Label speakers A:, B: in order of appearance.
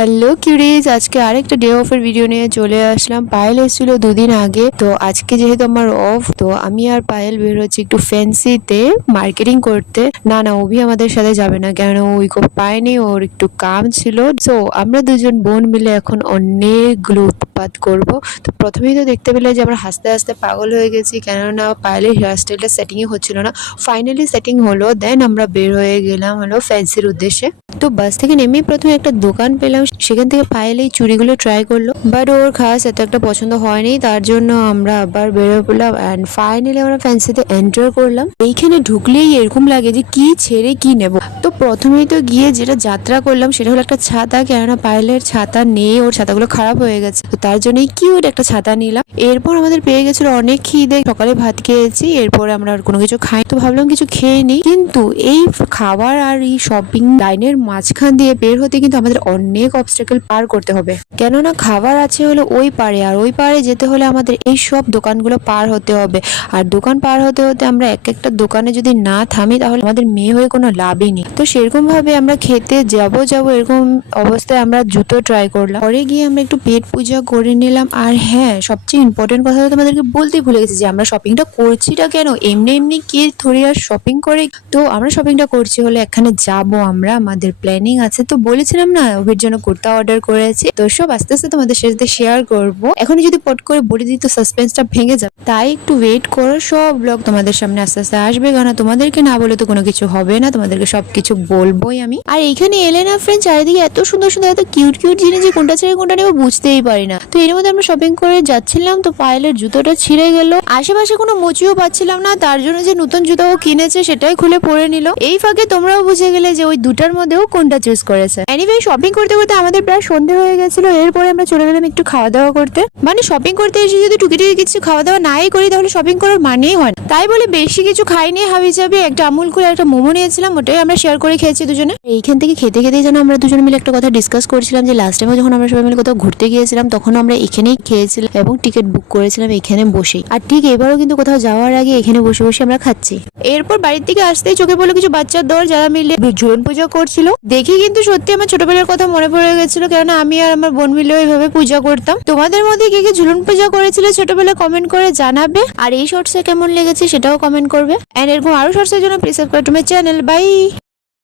A: Hello কিউরিজ, আজকে আরেকটা day অফের ভিডিও নিয়ে চলে আসলাম। পায়েল এসেছিল দুদিন আগে। তো আজকে যেহেতু আমার অফ তো আমি আর পায়েল বের হচ্ছি একটু ফ্যান্সিতে মার্কেটিং করতে। না না, অভি আমাদের সাথে যাবে না কেন ওই খুব পায়নি, ওর একটু কাম ছিল। তো আমরা দুজন বোন মিলে এখন অনেকগুলো উৎপাত করব। তো প্রথমেই তো দেখতে পেলে যে আমরা হাসতে হাসতে পাগল হয়ে গেছি, কেননা পায়েলের হেয়ার স্টাইলটা সেটিংই হচ্ছিল না। ফাইনালি সেটিং হলো দেন আমরা বের হয়ে গেলাম হলো ফ্যান্সির উদ্দেশ্যে। তো বাস থেকে নেমেই প্রথমে একটা দোকান পেলাম। সেখান থেকে পায়েল এই চুড়িগুলো ট্রাই করল। বাট ওর খাস এত একটা পছন্দ হয়নি। তার জন্য আমরা আবার বেরোয় পড়লাম অ্যান্ড ফাইনালি আমরা ফ্যান্সিতে এন্টার করলাম। এইখানে ঢুকলেই এরকম লাগে যে কি ছেড়ে কি নেব। তো প্রথমেই তো গিয়ে যেটা যাত্রা করলাম সেটা হলো একটা ছাতা। কেননা পায়েলের ছাতা নেই, ওর ছাতাগুলো খারাপ হয়ে গেছে। তো তার জন্যই কিউট একটা ছাতা নিলাম। এরপর আমাদের পেয়ে গেছিল অনেক খিদে। সকালে ভাত খেয়েছি, এরপরে আমরা আর কোনো কিছু খাই তো ভাবলাম কিছু খেয়ে নিই। কিন্তু এই খাবার আর এই শপিং লাইনের মাঝখান দিয়ে বের হতে কিন্তু আমাদের অনেক অবস্টাকেল পার করতে হবে। কেননা খাবার আছে হলো ওই পারে আর ওই পারে যেতে হলে আমাদের এই সব দোকানগুলো পার হতে হবে। আর দোকান পার হতে হতে আমরা এক একটা দোকানে যদি না থামি তাহলে আমাদের মেয়ে হয়ে কোনো লাভই নেই। তো সেরকম ভাবে আমরা খেতে যাব যাব এরকম অবস্থায় আমরা জুতো ট্রাই করলাম। পরে গিয়ে আমরা একটু পেট পূজা করে নিলাম। আর হ্যাঁ সবচেয়ে ইম্পর্টেন্ট কথা তোমাদেরকে বলতেই ভুলে গেছি যে আমরা শপিংটা করছিটা কেন? এমনি এমনি কে থরি আর শপিং করে? তো আমরা শপিংটা করছি হলে এখানে যাব আমরা আমাদের প্ল্যানিং আছে, তো বলেছিলাম না ওর জন্য কুর্তা অর্ডার করেছি। তো সব আস্তে আস্তে তোমাদের সাথে শেয়ার করব। এখন যদি পট করে বলে দিই, তো সাসপেন্সটা ভেঙে যাবে। তাই একটু ওয়েট করো, সব ব্লগ তোমাদের সামনে আস্তে আস্তে আসবে। কেন তোমাদেরকে না বলে তো কোনো কিছু হবে না, তোমাদেরকে সব কিছু বলবোই আমি। আর এইখানে এলে না ফ্রেন্ড চারিদিকে এত সুন্দর সুন্দর, এত কিউট কিউট জিনিস যে কোনটা ছেড়ে কোনটা নেব বুঝতেই পারি না। তো এর মধ্যে আমরা শপিং করে যাচ্ছিলাম, তো পায়েলের জুতোটা ছিঁড়ে গেল। আশেপাশে কোনো মুচিও পাচ্ছিলাম না, তার জন্য যে নতুন জুতো কিনেছে সেটাই খুলে পরে নিল। এই ফাঁকে তোমরাও বুঝে গেলে যে ওই দুটার মধ্যেও কোনটা চুজ করেছে? এনিওয়ে শপিং করতে করতে আমাদের প্রায় সন্ধে হয়ে গেছিল, এরপরে আমরা চলে গেলাম একটু খাওয়া দাওয়া করতে। মানে শপিং করতে এসে যদি টুকিটুকি কিছু খাওয়া দাওয়া নাই করি, তাহলে শপিং করার মানেই হয় না। তাই বলে বেশি কিছু খাইনি, হাবি যাবে একটা আমুল করে একটা মোমো নিয়েছিলাম, ওটাই আমরা শেয়ার করে খেয়েছি দুজনে। এইখান থেকে খেতে খেতে যেন আমরা দুজনে মিলে একটা কথা ডিসকাস করছিলাম যে লাস্ট টাইমে যখন আমরা সবাই মিলে কোথাও ঘুরতে গিয়েছিলাম, তখন আমরা এখানেই খেয়েছিলাম এবং টিকিট বুক করেছিলাম এখানে বসেই। আর ঠিক এবারও কিন্তু কোথাও যাওয়ার আগে এখানে বসে বসে আমরা খাচ্ছি। এরপর বাড়ির থেকে আসতেই চোখে পড়ল কিছু বাচ্চার দল, যারা মিলে ঝুলন পূজা করছিল। দেখে কিন্তু সত্যি আমার ছোটবেলার কথা মনে পড়ে গেছিল, কেননা আমি আর আমার বোন মিলে ওইভাবে পূজা করতাম। তোমাদের মধ্যে কে কে ঝুলন পূজা করেছিল ছোটবেলায় কমেন্ট করে জানাবে। আর এই শর্টসে কেমন লেগেছে সেটাও কমেন্ট করবে। এন্ড এরকম আরও শর্টসের জন্য please subscribe to my channel bye